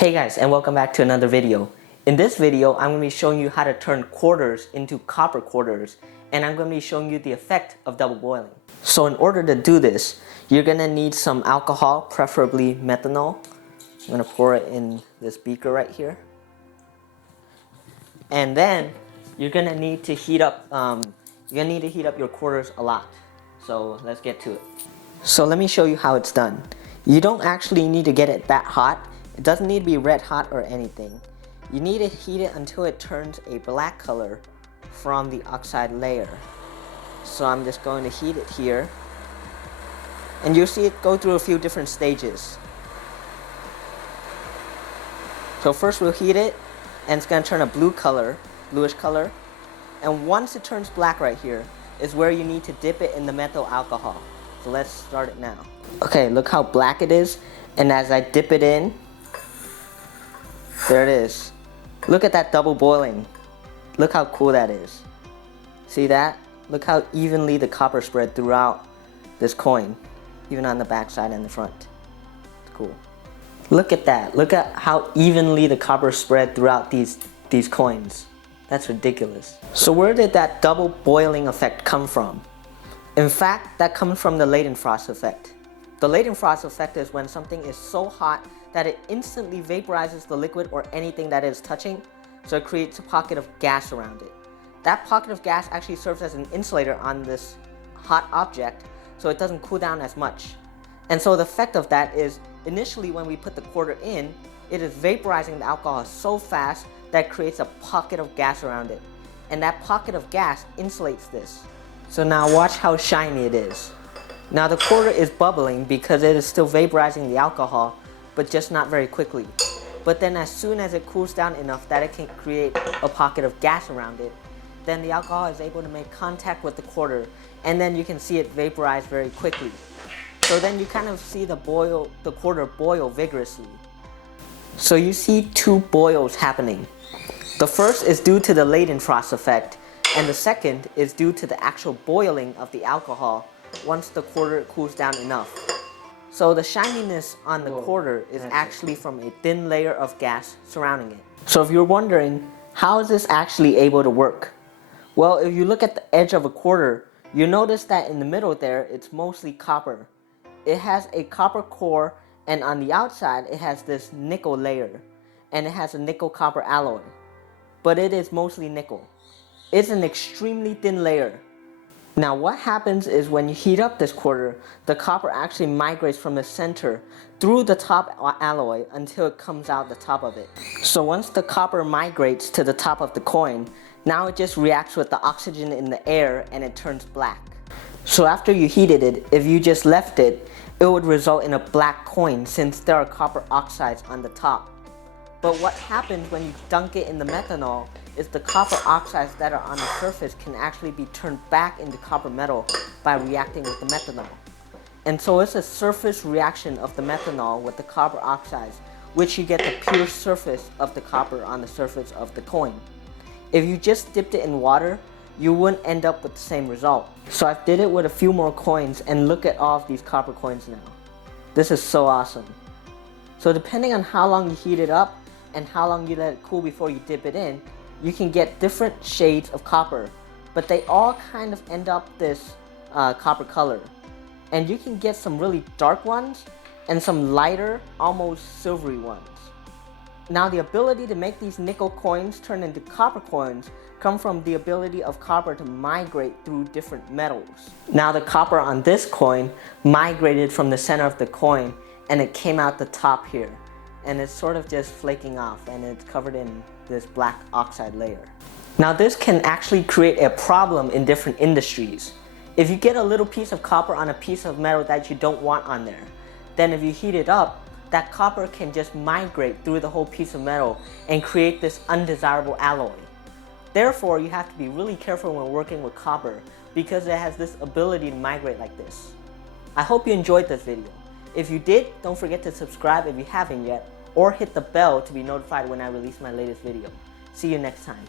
Hey guys, and welcome back to another video. In this video, I'm going to be showing you how to turn quarters into copper quarters, and I'm going to be showing you the effect of double boiling. So in order to do this, you're going to need some alcohol, preferably methanol. I'm going to pour it in this beaker right here. And then you're going to need to heat up your quarters a lot. So let's get to it. So let me show you how it's done. You don't actually need to get it that hot. It doesn't need to be red hot or anything. You need to heat it until it turns a black color from the oxide layer. So I'm just going to heat it here. And you'll see it go through a few different stages. So first we'll heat it, and it's going to turn a bluish color. And once it turns black right here is where you need to dip it in the methyl alcohol. So let's start it now. Okay, look how black it is. And as I dip it in, there it is. Look at that double boiling. Look how cool that is. See that? Look how evenly the copper spread throughout this coin, even on the back side and the front. It's cool. Look at that. Look at how evenly the copper spread throughout these coins. That's ridiculous. So where did that double boiling effect come from? In fact, that comes from the Leidenfrost effect. The Leidenfrost effect is when something is so hot that it instantly vaporizes the liquid or anything that it is touching, so it creates a pocket of gas around it. That pocket of gas actually serves as an insulator on this hot object, so it doesn't cool down as much. And so the effect of that is, initially when we put the quarter in, it is vaporizing the alcohol so fast that it creates a pocket of gas around it. And that pocket of gas insulates this. So now watch how shiny it is. Now the quarter is bubbling because it is still vaporizing the alcohol, but just not very quickly. But then as soon as it cools down enough that it can create a pocket of gas around it, then the alcohol is able to make contact with the quarter, and then you can see it vaporize very quickly. So then you kind of see the quarter boil vigorously. So you see two boils happening. The first is due to the Leidenfrost effect, and the second is due to the actual boiling of the alcohol once the quarter cools down enough. So the shininess on the quarter is actually from a thin layer of gas surrounding it. So if you're wondering, how is this actually able to work? Well, if you look at the edge of a quarter, you notice that in the middle there, it's mostly copper. It has a copper core, and on the outside, it has this nickel layer, and it has a nickel-copper alloy. But it is mostly nickel. It's an extremely thin layer. Now what happens is when you heat up this quarter, the copper actually migrates from the center through the top alloy until it comes out the top of it. So once the copper migrates to the top of the coin, now it just reacts with the oxygen in the air and it turns black. So after you heated it, if you just left it, it would result in a black coin since there are copper oxides on the top. But what happens when you dunk it in the methanol is the copper oxides that are on the surface can actually be turned back into copper metal by reacting with the methanol. And so it's a surface reaction of the methanol with the copper oxides, which you get the pure surface of the copper on the surface of the coin. If you just dipped it in water, you wouldn't end up with the same result. So I did it with a few more coins, and look at all of these copper coins now. This is so awesome. So depending on how long you heat it up and how long you let it cool before you dip it in, you can get different shades of copper, but they all kind of end up this copper color. And you can get some really dark ones and some lighter, almost silvery ones. Now the ability to make these nickel coins turn into copper coins come from the ability of copper to migrate through different metals. Now the copper on this coin migrated from the center of the coin, and it came out the top here. And it's sort of just flaking off, and it's covered in this black oxide layer. Now this can actually create a problem in different industries. If you get a little piece of copper on a piece of metal that you don't want on there, then if you heat it up, that copper can just migrate through the whole piece of metal and create this undesirable alloy. Therefore, you have to be really careful when working with copper because it has this ability to migrate like this. I hope you enjoyed this video. If you did, don't forget to subscribe if you haven't yet, or hit the bell to be notified when I release my latest video. See you next time.